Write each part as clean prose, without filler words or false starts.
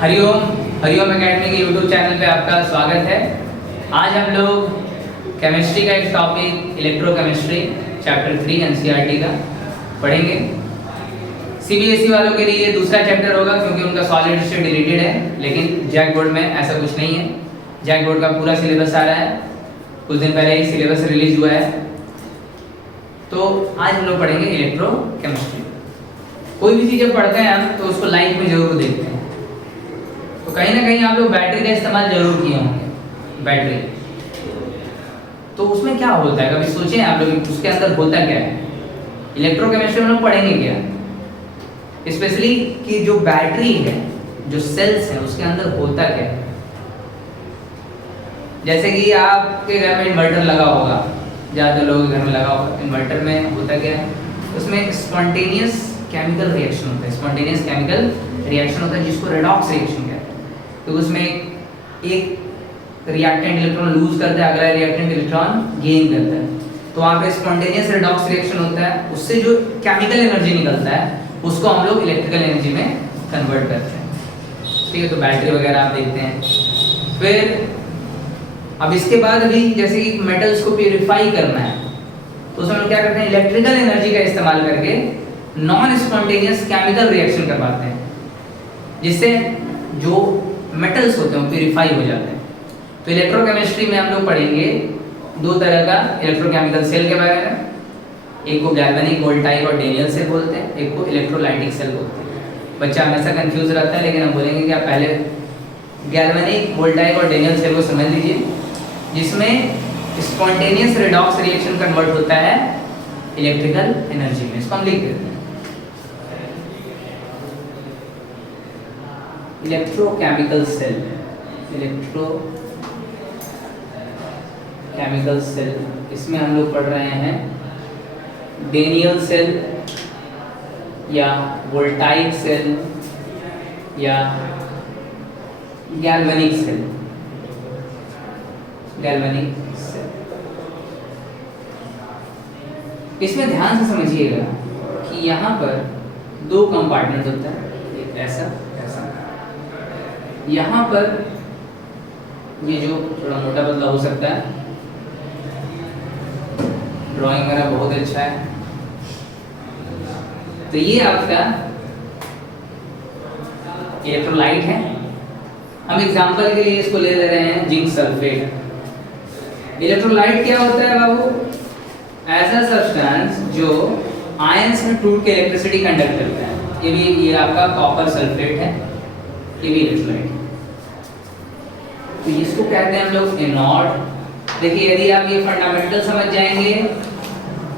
Hariom Hariom academy के YouTube channel पे आपका स्वागत है। आज हम लोग केमिस्ट्री का एक टॉपिक इलेक्ट्रोकेमिस्ट्री चैप्टर 3 एनसीईआरटी का पढ़ेंगे। सीबीएसई वालों के लिए ये दूसरा चैप्टर होगा क्योंकि उनका सॉलिड से रिलेटेड है, लेकिन जैक बोर्ड में ऐसा कुछ नहीं है। जैक बोर्ड का पूरा सिलेबस आ रहा है, कुछ दिन पहले ही सिलेबस रिलीज हुआ है। तो आज हम लोग पढ़ेंगे इलेक्ट्रोकेमिस्ट्री। कोई भी चीज़ जब पढ़ते हैं हम तो उसको लाइफ में जरूर देखते हैं। तो कहीं ना कहीं आप लोग बैटरी का इस्तेमाल जरूर किए होंगे। बैटरी तो उसमें क्या होता है, कभी सोचे आप लोग उसके अंदर होता क्या है? इलेक्ट्रोकेमिस्ट्री में लोग पढ़ेंगे क्या, स्पेशली कि जो बैटरी है, जो सेल्स है, उसके अंदर होता क्या है। जैसे कि आपके घर में इन्वर्टर लगा होगा, ज़्यादातर लोगों के घर में लगा होगा। इन्वर्टर में होता क्या है, उसमें स्पॉन्टेनियस केमिकल रिएक्शन होता है। स्पॉन्टेनियस केमिकल रिएक्शन होता है जिसको रेडॉक्स रिएक्शन कहते हैं। तो उसमें एक रिएक्टेंट इलेक्ट्रॉन लूज करता है, अगला रिएक्टेंट इलेक्ट्रॉन गेन करता है। तो वहाँ पे स्पॉन्टेनियस रेडॉक्स रिएक्शन होता है, उससे जो केमिकल एनर्जी निकलता है उसको हम लोग इलेक्ट्रिकल एनर्जी में कन्वर्ट करते हैं। ठीक है, तो बैटरी वगैरह आप देखते हैं। फिर अब इसके बाद अभी जैसे कि मेटल्स को प्यूरिफाई करना है तो उसमें लोग क्या करते हैं, इलेक्ट्रिकल एनर्जी का इस्तेमाल करके नॉन स्पॉन्टेनियस केमिकल रिएक्शन करवाते हैं, जिससे जो मेटल्स होते हैं प्यूरिफाई हो जाते हैं। तो इलेक्ट्रोकेमिस्ट्री में हम लोग पढ़ेंगे दो तरह का इलेक्ट्रोकेमिकल सेल के बारे में। एक को गैल्वेनिक, वोल्टाइक और डेनियल सेल बोलते हैं, एक को इलेक्ट्रोलाइटिक सेल बोलते हैं। बच्चा हमेशा कंफ्यूज रहता है, लेकिन हम बोलेंगे कि आप पहले गैल्वेनिक, वोल्टाइक और डेनियल सेल को समझ लीजिए, जिसमें स्पॉन्टेनियस रेडॉक्स रिएक्शन कन्वर्ट होता है इलेक्ट्रिकल एनर्जी में। इसको हम लिख देते हैं इलेक्ट्रोकेमिकल सेल। इलेक्ट्रोकेमिकल सेल, इसमें हम लोग पढ़ रहे हैं डेनियल सेल या वोल्टाइक सेल या गैल्वेनिक सेल। गैल्वेनिक सेल, इसमें ध्यान से समझिएगा कि यहाँ पर दो कंपार्टमेंट होता है, एक ऐसा ऐसा। यहाँ पर ये जो थोड़ा मोटा पतला हो सकता है, ड्राइंग मेरा बहुत अच्छा है। तो ये आपका इलेक्ट्रोलाइट है। हम एग्जांपल के लिए इसको ले ले रहे हैं जिंक सल्फेट। इलेक्ट्रोलाइट क्या होता है बाबू? ऐसा सब्सटेंस जो आयंस में टूट के इलेक्ट्रिसिटी कंडक्ट करता है। ये आपका कॉपर सल्फेट है, ये भी इलेक्ट्रोलाइट है। तो इसको कहते हैं हम लोग एनोड। देखिए, यदि आप ये फंडामेंटल समझ जाएंगे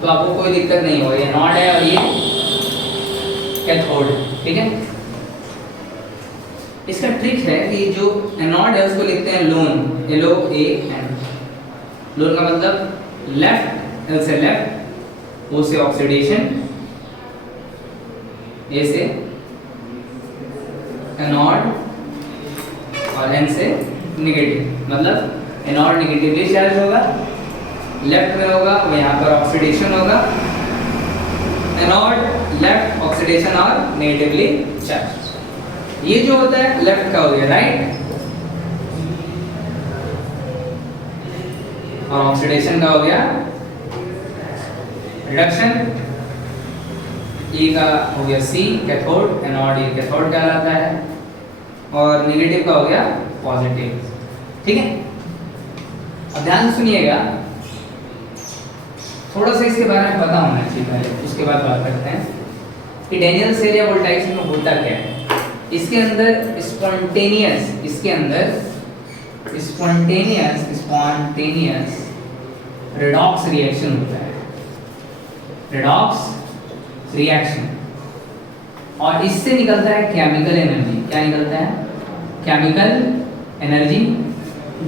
तो आपको कोई दिक्कत नहीं होगी। एनोड है और ये कैथोड है, ठीक है। इसका ट्रिक है कि जो एनोड है उसको लिखते हैं लोन, LOAN। लोन का मतलब लेफ्ट, L से लेफ्ट, O से ऑक्सीडेशन, A से एनोड और N से नेगेटिव। मतलब एनोड नेगेटिवली चार्ज होगा, लेफ्ट में होगा, और यहाँ पर ऑक्सीडेशन होगा। एनोड लेफ्ट, ऑक्सीडेशन और नेगेटिवली चार्ज। ये जो होता है लेफ्ट का हो गया, राइट, और ऑक्सीडेशन का हो गया रिडक्शन। E का हो गया C, कैथोड। एनोड ये कैथोड कहलाता है, और नेगेटिव का हो गया पॉजिटिव। ठीक है, अब ध्यान से सुनिएगा, थोड़ा सा इसके बारे में पता होना चाहिए पहले, उसके बाद बात करते हैं कि डेनियल सेल या वोल्टाइक सेल में होता क्या है। इसके अंदर स्पॉन्टेनियस रेडॉक्स रिएक्शन होता है। रेडॉक्स रिएक्शन, और इससे निकलता है केमिकल एनर्जी। क्या निकलता है? केमिकल एनर्जी,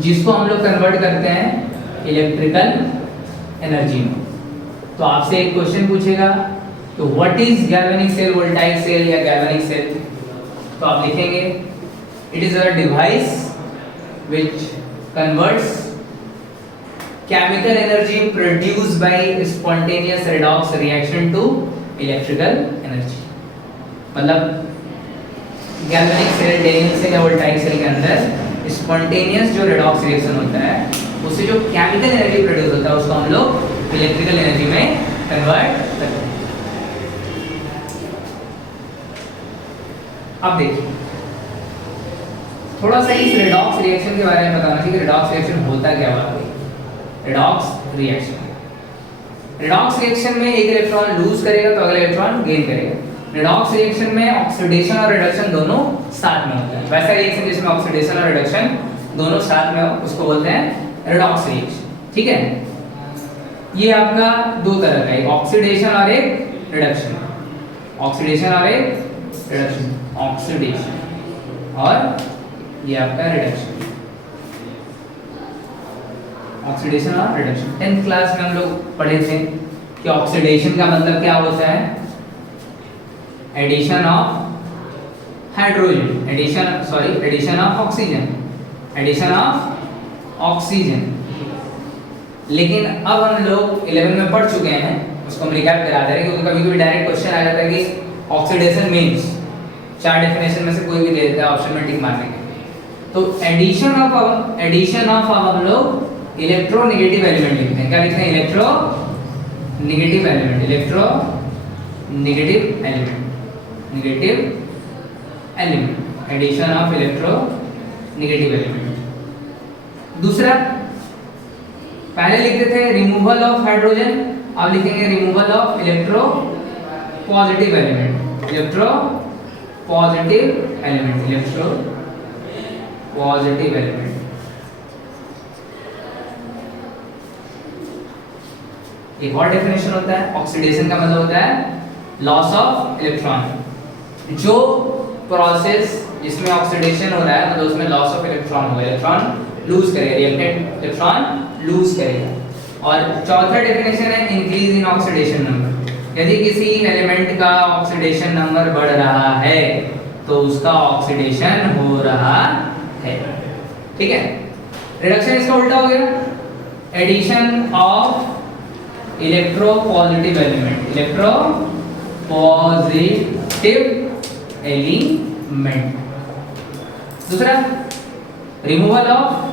जिसको हम लोग कन्वर्ट करते हैं इलेक्ट्रिकल एनर्जी में। तो आपसे एक क्वेश्चन पूछेगा, तो what is galvanic cell, voltaic cell या गैल्वेनिक सेल? तो आप लिखेंगे it is a device which converts chemical energy produced by spontaneous redox reaction to electrical energy। मतलब गैल्वेनिक सेल, डेनियल सेल या वोल्टाइक सेल के अंदर स्पॉन्टेनियस जो redox reaction होता है उससे जो केमिकल एनर्जी प्रोड्यूस होता है उसको हम लोग इलेक्ट्रिकल एनर्जी में कन्वर्ट करते हैं। अब देखिए थोड़ा सा इस रेडॉक्स रिएक्शन के बारे में बताना चाहिए कि रेडॉक्स रिएक्शन होता क्या है। रेडॉक्स रिएक्शन में एक इलेक्ट्रॉन लूज करेगा तो अगला इलेक्ट्रॉन गेन करेगा। रेडॉक्स रिएक्शन में ऑक्सीडेशन और रिडक्शन दोनों साथ में होता है। वैसा रिएक्शन जिसमें ऑक्सीडेशन और रिडक्शन दोनों साथ में हो उसको बोलते हैं रेडॉक्स रिएक्शन। ठीक है, ये आपका दो तरह का है, ऑक्सीडेशन और एक रिडक्शन। ऑक्सीडेशन और एक रिडक्शन, ऑक्सीडेशन और ये आपका रिडक्शन। ऑक्सीडेशन और रिडक्शन 10th क्लास में हम लोग पढ़े थे कि ऑक्सीडेशन का मतलब क्या होता है, addition of hydrogen, addition of oxygen, addition of oxygen. लेकिन अब हम लोग 11 में पढ़ चुके हैं, उसको हम रिकैप करा दे रहे हैं क्योंकि कभी कभी डायरेक्ट क्वेश्चन आ जाता है कि ऑक्सीडेशन मींस, 4 डेफिनेशन में से कोई भी दे देता है ऑप्शन में टिक मारने के। तो एडिशन ऑफ हम लोग इलेक्ट्रोनेगेटिव एलिमेंट लिखते हैं। क्या लिखते हैं? Electronegative element, electronegative element, addition of electronegative element. दूसरा पहले लिखते थे रिमूवल ऑफ हाइड्रोजन, अब लिखेंगे removal of electro positive element, electro positive element, electro positive element. एक और डेफिनेशन होता है, ऑक्सीडेशन का मतलब होता है लॉस ऑफ इलेक्ट्रॉन। जो प्रोसेस जिसमें ऑक्सीडेशन हो रहा है मतलब उसमें लॉस ऑफ इलेक्ट्रॉन होगा, इलेक्ट्रॉन लूज करेगा, रिएक्टेंट इलेक्ट्रॉन लूज करेगा। और चौथा डेफिनेशन है इंक्रीज इन ऑक्सीडेशन नंबर। यदि किसी एलिमेंट का ऑक्सीडेशन नंबर बढ़ रहा है तो उसका ऑक्सीडेशन हो रहा है। ठीक है, रिडक्शन इसका उल्टा हो गया, addition of electro positive element, electro positive element. दूसरा removal of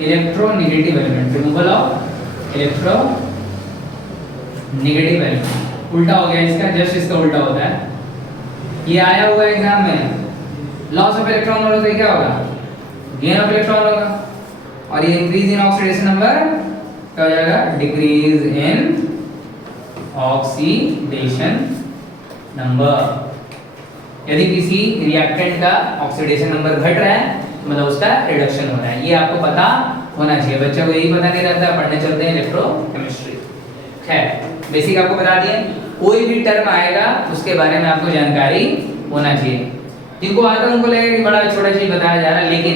electronegative element, removal of electro negative element. उल्टा हो गया इसका, जस्ट इसका उल्टा होता है। ये आया हुआ एग्जाम में, लॉस ऑफ इलेक्ट्रॉन होगा तो क्या होगा? गेन ऑफ इलेक्ट्रॉन होगा। और ये इंक्रीज इन ऑक्सीडेशन नंबर क्या हो जाएगा? Decrease in oxidation number. यदि किसी रिएक्टेंट का ऑक्सीडेशन नंबर घट रहा है मतलब उसका रिडक्शन हो रहा है। ये आपको पता होना चाहिए, बच्चों को यही पता नहीं रहता, पढ़ने चलते हैं इलेक्ट्रोकेमिस्ट्री। खैर बेसिक आपको बता दिए, कोई भी टर्म आएगा उसके बारे में आपको जानकारी होना चाहिए। जिनको आता है उनको लगेगा कि बड़ा छोटा चीज बताया जा रहा है, लेकिन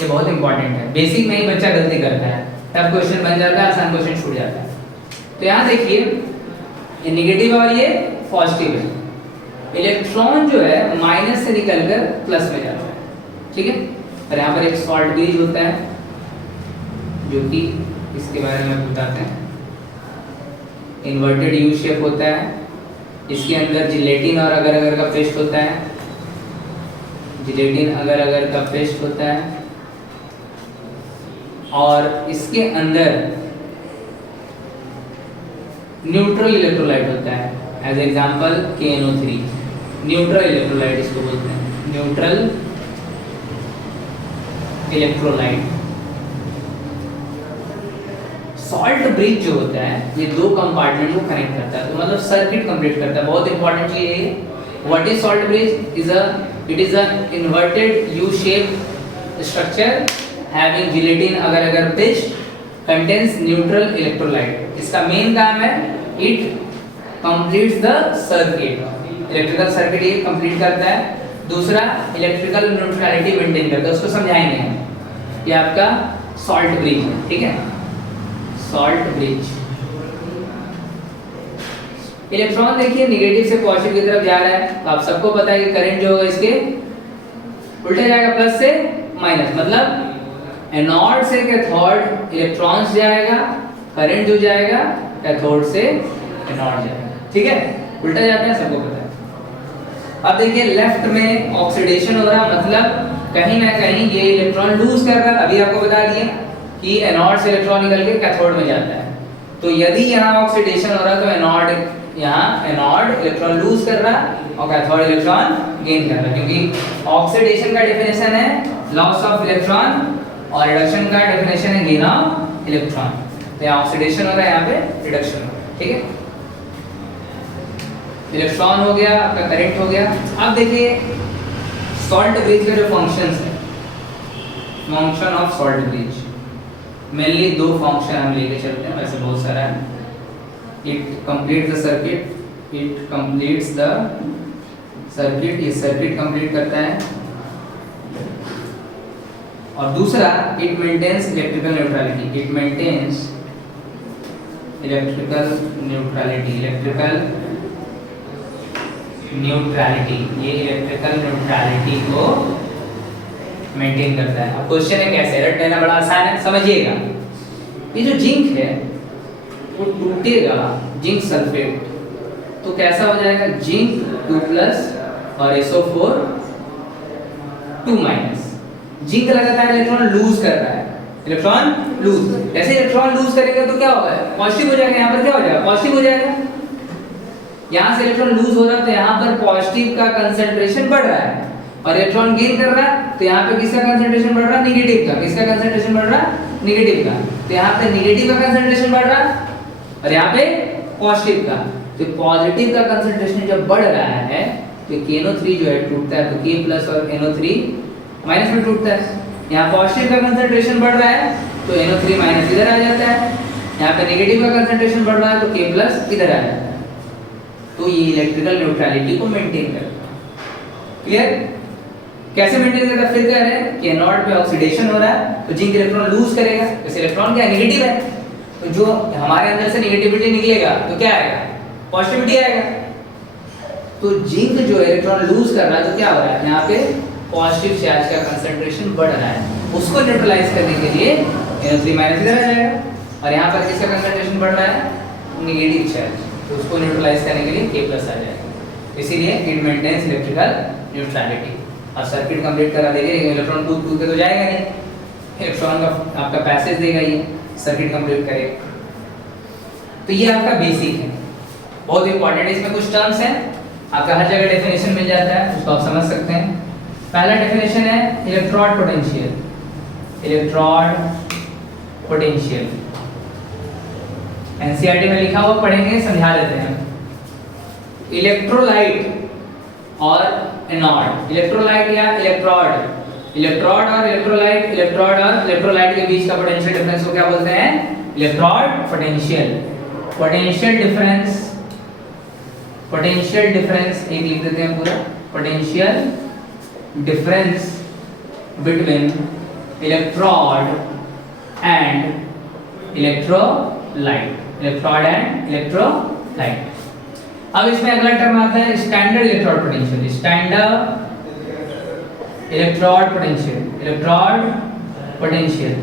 ये बहुत इंपॉर्टेंट है। बेसिक में ही बच्चा गलती करता है, तब क्वेश्चन बन जाता है, आसान क्वेश्चन छूट जाता है। तो यहाँ देखिए ये नेगेटिव और ये पॉजिटिव है। इलेक्ट्रॉन जो है माइनस से निकलकर प्लस में जाता है। ठीक है, और यहाँ पर एक सॉल्ट ब्रिज होता है जो कि इसके बारे में बताते हैं। इन्वर्टेड यू शेप होता है, इसके अंदर जिलेटिन और अगर अगर का पेस्ट होता है, जिलेटिन अगर अगर का पेस्ट होता है। और इसके अंदर न्यूट्रल इलेक्ट्रोलाइट होता है, as example KNO3, neutral electrolyte इसको बोलते हैं, न्यूट्रल इलेक्ट्रोलाइट। सॉल्ट ब्रिज जो होता है ये दो कंपार्टमेंट को कनेक्ट करता है, तो मतलब सर्किट कंप्लीट करता है। बहुत इंपॉर्टेंट चीज है। What is salt bridge? It is a inverted U shape structure having gelatin अगर अगर पेस्ट कंटेन्स न्यूट्रल इलेक्ट्रोलाइट। इसका मेन काम है it completes the circuit, electrical circuit ये कंप्लीट करता है। दूसरा इलेक्ट्रिकल न्यूट्रलिटी मेंटेन करता है, उसको समझाएंगे हम। ये आपका सॉल्ट ब्रिज है। ठीक है, सॉल्ट ब्रिज। इलेक्ट्रॉन देखिए नेगेटिव से पॉजिटिव की तरफ जा रहा है, तो आप सबको पता है कि करंट जो होगा इसके उल्टे जाएगा, प्लस से माइनस। मतलब एनोड से कैथोड इलेक्ट्रॉन्स जाएगा, करंट जो जाएगा कैथोड से एनोड जाएगा। ठीक है, उल्टा जाता है, सबको पता है। अब देखिए लेफ्ट में ऑक्सीडेशन हो रहा, मतलब कहीं ना कहीं ये इलेक्ट्रॉन लूज कर रहा है। अभी आपको बता दिया कि एनोड से इलेक्ट्रॉन निकल के कैथोड में जाता है। तो यदि यहाँ ऑक्सीडेशन हो रहा है तो एनोड, यहाँ एनोड इलेक्ट्रॉन लूज कर रहा है और कैथोड इलेक्ट्रॉन गेन कर रहा है, क्योंकि ऑक्सीडेशन का डेफिनेशन है लॉस ऑफ इलेक्ट्रॉन और रिडक्शन का डेफिनेशन है गेन ऑफ इलेक्ट्रॉन। तो यहाँ ऑक्सीडेशन हो रहा है, यहाँ पे रिडक्शन हो रहा है, ठीक है। इलेक्ट्रॉन हो गया, आपका करंट हो गया। अब देखिए सॉल्ट ब्रिज का जो फंक्शंस है, function of salt bridge, mainly दो फंक्शन हम लेके चलते हैं, वैसे बहुत सारा है। It complete the circuit, it completes the circuit, ये सर्किट कंप्लीट करता है। और दूसरा it maintains electrical neutrality, it maintains electrical neutrality, electrical neutrality, ये इलेक्ट्रिकल न्यूट्रलिटी को मेंटेन करता है। अब क्वेश्चन है कैसे, रट लेना बड़ा आसान है, समझिएगा। ये जो जिंक है वो टूटेगा, जिंक सल्फेट, तो कैसा हो जाएगा, जिंक 2+ और SO4 2-। जिंक लगातार इलेक्ट्रॉन लूज कर रहा है, इलेक्ट्रॉन लूज, जैसे इलेक्ट्रॉन लूज करेगा तो क्या होगा, पॉजिटिव हो जाएगा। यहाँ पर क्या हो जाएगा, पॉजिटिव हो जाएगा। यहाँ से इलेक्ट्रॉन लूज हो रहा है तो यहाँ पर पॉजिटिव का कंसंट्रेशन बढ़ रहा है, और इलेक्ट्रॉन गेन कर रहा है तो यहाँ पे किसका कंसंट्रेशन बढ़ रहा है, नेगेटिव का। किसका कंसंट्रेशन बढ़ रहा है, नेगेटिव का। तो यहाँ पे नेगेटिव का कंसंट्रेशन बढ़ रहा है और यहाँ पे पॉजिटिव का। तो पॉजिटिव का कंसंट्रेशन जब बढ़ रहा है तो KNO3 जो है टूटता है, तो K+ और NO3- में टूटता है। यहाँ पॉजिटिव का कंसंट्रेशन बढ़ रहा है तो NO3- इधर आ जाता है, यहाँ पे नेगेटिव का कंसंट्रेशन बढ़ रहा है तो K+ इधर आ जाता है। तो ये इलेक्ट्रिकल न्यूट्रलिटी को मेंटेन करता है। क्लियर, कैसे मेंटेन करता है, फिर कह रहे हैं कि एनोड पे ऑक्सीडेशन हो रहा है तो जिंक इलेक्ट्रॉन लूज करेगा, जैसे इलेक्ट्रॉन क्या नेगेटिव है, तो जो हमारे अंदर से नेगेटिविटी निकलेगा तो क्या आएगा, पॉजिटिविटी आएगा। तो जिंक जो इलेक्ट्रॉन लूज कर रहा है तो क्या हो रहा है, यहाँ पे पॉजिटिव चार्ज का कंसंट्रेशन बढ़ रहा है, उसको न्यूट्रलाइज करने के लिए NO3- इधर आ जाएगा, और यहाँ पर किसका कंसंट्रेशन बढ़ रहा है, नेगेटिव चार्ज, तो उसको न्यूट्रलाइज करने के लिए K+ आ जाएगा। इसीलिए इट मेंटेन्स इलेक्ट्रिकल न्यूट्रलिटी। अब सर्किट कंप्लीट करा देंगे, इलेक्ट्रॉन कूद के तो जाएगा नहीं, इलेक्ट्रॉन का आपका पैसेज देगा, ये सर्किट कंप्लीट करेगा। तो ये आपका बेसिक है, बहुत इंपॉर्टेंट है। इसमें कुछ टर्म्स हैं, आपका हर जगह डेफिनेशन मिल जाता है, उसको आप समझ सकते हैं। पहला डेफिनेशन है electrode potential, electrode potential NCERT में लिखा हुआ, पढ़ेंगे, समझा देते हैं। इलेक्ट्रोलाइट और एनोड, इलेक्ट्रोलाइट या इलेक्ट्रोड, इलेक्ट्रोड और इलेक्ट्रोलाइट, इलेक्ट्रोड और इलेक्ट्रोलाइट के बीच का पोटेंशियल डिफरेंस को क्या बोलते हैं, electrode potential. Potential difference, potential difference एक लिख देते हैं पूरा, potential difference between electrode and electrolyte, electrode and electrolyte. अब इसमें अगला टर्म आता है standard electrode potential, standard electrode potential, electrode potential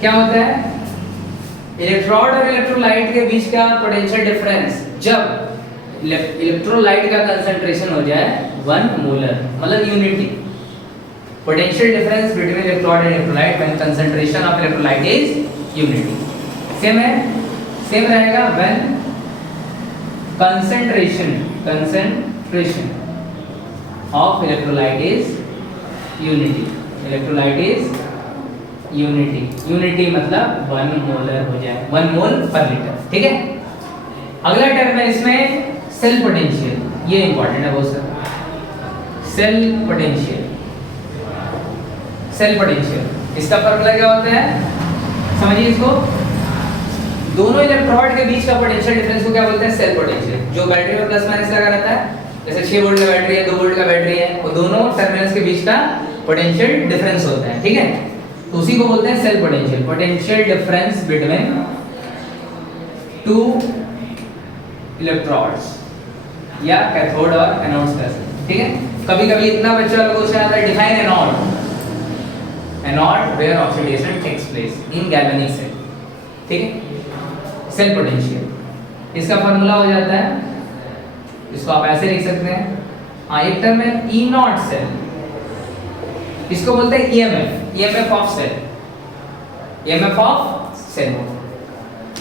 क्या होता है, इलेक्ट्रोड और इलेक्ट्रोलाइट के बीच का पोटेंशियल डिफरेंस जब इलेक्ट्रोलाइट का कंसंट्रेशन हो जाए 1 मोलर, मतलब unity. Potential difference between electrode and electrolyte when concentration of electrolyte is unity. Same है, सेम रहेगा when concentration of electrolyte is unity, electrolyte is unity, unity मतलब 1 मोलर हो जाए, 1 मोल पर लीटर, ठीक है। अगला टर्म है इसमें सेल पोटेंशियल, ये इंपॉर्टेंट है बहुत सारा, सेल पोटेंशियल, सेल पोटेंशियल इसका फॉर्मूला क्या होता है, समझिए इसको। दोनों इलेक्ट्रोड के बीच का पोटेंशियल डिफरेंस को क्या बोलते हैं, सेल पोटेंशियल। जो बैटरी में प्लस माइनस लगा रहता है, जैसे 6 वोल्ट का बैटरी है, 2 वोल्ट का बैटरी है, वो दोनों टर्मिनल्स के बीच का पोटेंशियल डिफरेंस होता है, ठीक है। तो उसी को बोलते हैं cell potential, potential difference between 2 electrodes या कैथोड और एनोड्स का, ठीक है। कभी-कभी इतना बच्चा लोगों से आता है define anode, anode where oxidation takes place in galvanic cell, ठीक है। सेल पोटेंशियल इसका फार्मूला हो जाता है इसको आप ऐसे लिख सकते हैं। हाँ, एक टर्म है ई नॉट सेल, इसको बोलते हैं EMF of cell, EMF of cell.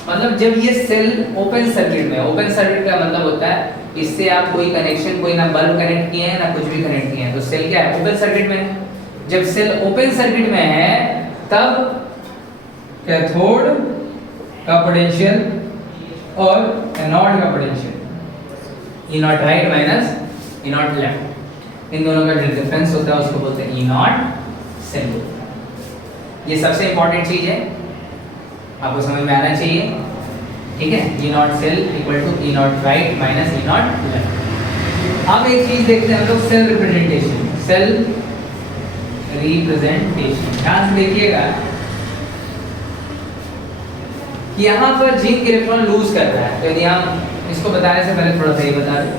मतलब जब ये सेल ओपन सर्किट में, ओपन सर्किट का मतलब होता है इससे आप कोई कनेक्शन, कोई ना बल्ब कनेक्ट किए हैं ना कुछ भी कनेक्ट किए हैं, तो सेल क्या है, ओपन सर्किट में। जब सेल ओपन सर्किट में है तब कैथोड का पोटेंशियल और एनोड का potential, E nought right minus E nought left, इन दोनों का जो डिफरेंस होता है उसको बोलते हैं ई नॉट सेल। ये सबसे इंपॉर्टेंट चीज है, आपको समझ में आना चाहिए, ठीक है। E nought cell equal to E nought right minus E nought left. अब एक चीज देखते हैं हम लोग, सेल रिप्रेजेंटेशन, सेल रिप्रेजेंटेशन। ध्यान से देखिएगा कि यहाँ पर जिंक इलेक्ट्रॉन लूज कर रहा है, तो यदि हम इसको बताने से पहले थोड़ा सा ये बता दें,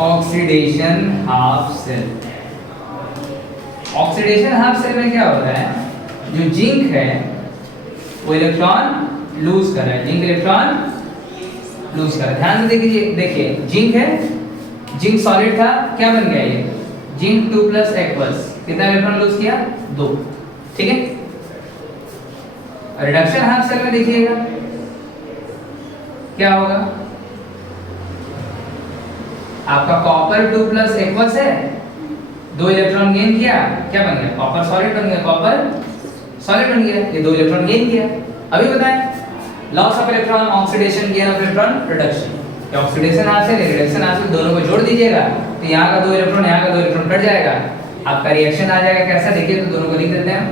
oxidation half cell. Oxidation half cell में क्या होता है, जो जिंक है वो इलेक्ट्रॉन लूज कर रहा है, जिंक इलेक्ट्रॉन लूज कर रहा है। ध्यान से देखिए जिंक है, जिंक सॉलिड था, क्या बन गया ये, जिंक 2 प्लस एक्वस, कितना इलेक्ट्रॉन लूज किया, 2, ठीक है। रिडक्शन हाफ सेल में देखिएगा क्या होगा, आपका कॉपर 2 प्लस एक्वस है, 2 इलेक्ट्रॉन गेन किया, क्या बन गया, कॉपर सॉलिड बन गया, कॉपर सॉलिड बन गया, ये 2 इलेक्ट्रॉन गेन किया। अभी बताएं loss of electron, oxidation, gain of electron, reduction. Oxidation half cell, reduction half cell, दोनों को जोड़ दीजिएगा तो यहाँ का 2 इलेक्ट्रॉन, यहाँ का 2 इलेक्ट्रॉन कट जाएगा, आपका रिएक्शन आ जाएगा कैसा, देखिए तो दोनों को लिख देते हैं हम,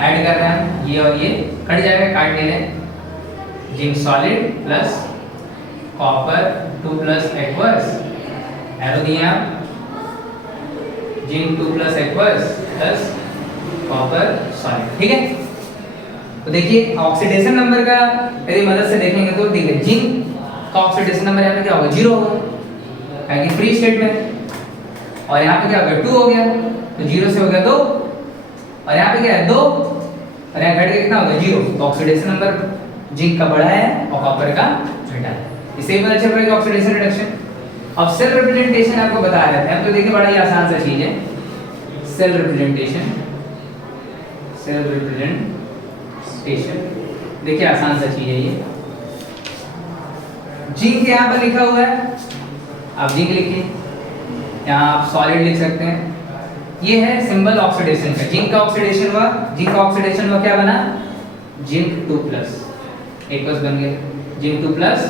ऐड कर रहे हैं, ये और ये कट जाएगा, काट लेने, zinc solid plus copper 2 plus aqueous, arrow दिए आप, zinc 2 plus aqueous plus copper solid, ठीक है। तो देखिए ऑक्सीडेशन नंबर का यदि मदद से देखेंगे तो देखिए जिंक का ऑक्सीडेशन नंबर यहाँ पे क्या होगा, 0 होगा, क्योंकि फ्री स्टेट में, और यहाँ पे क्या होगा, 2 हो गया, तो 0 से हो गया 2, और यहाँ पे क्या है 2, और यहाँ घट के कितना हो गया 0, तो ऑक्सीडेशन नंबर जिंक का बढ़ा है और कॉपर का घटा है। इससे ही पता चल रहा है ऑक्सीडेशन रिडक्शन। अब सेल रिप्रेजेंटेशन आपको बता रहे थे हम, तो देखिए बड़ा ही आसान सा चीज है, सेल रिप्रेजेंटेशन, सेल रिप्रेजेंटेशन देखिए आसान सा चीज है ये। जिंक यहाँ पर लिखा हुआ है, आप जिंक लिखिए, यहाँ आप सॉलिड लिख सकते हैं, ये है सिंबल ऑक्सीडेशन का, जिंक का ऑक्सीडेशन हुआ, जिंक का ऑक्सीडेशन हुआ क्या बना, जिंक 2 प्लस एक्वस बन गया, जिंक 2 प्लस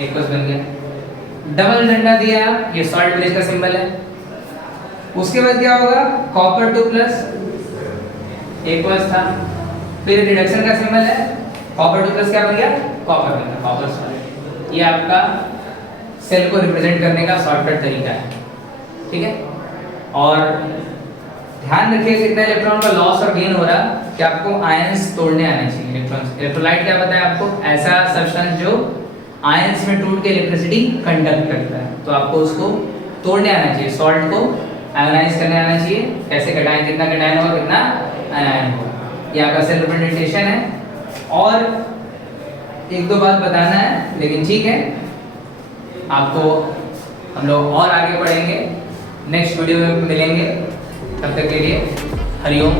एक्वस बन गया, डबल डंडा दिया, ये सॉल्ट ब्रिज का सिंबल है। उसके बाद क्या होगा, कॉपर 2 प्लस एक्वस था, फिर रिडक्शन का सिंबल है, कॉपर 2 प्लस क्या बन गया, कॉपर बन गया, कॉपर सॉलिड। ये आपका सेल को रिप्रेजेंट करने का शॉर्टकट तरीका है, ठीक है। और ध्यान रखिए कितना इलेक्ट्रॉन का लॉस और गेन हो रहा है कि आपको आयंस तोड़ने आने चाहिए। इलेक्ट्रॉन्स, इलेक्ट्रोलाइट क्या बताया आपको, ऐसा सब्सटेंस जो आयंस में टूट के इलेक्ट्रिसिटी कंडक्ट करता है, तो आपको उसको तोड़ने आना चाहिए, सॉल्ट को आयोनाइज करने आना चाहिए। कैसे घटाएं, कितना घटाएं होगा, कितना आयन होगा, ये आपका सेल रिप्रेजेंटेशन है। और एक दो बात बताना है, लेकिन ठीक है, आपको हम लोग और आगे पढ़ेंगे, नेक्स्ट वीडियो में मिलेंगे, तब तक के लिए हरिओम।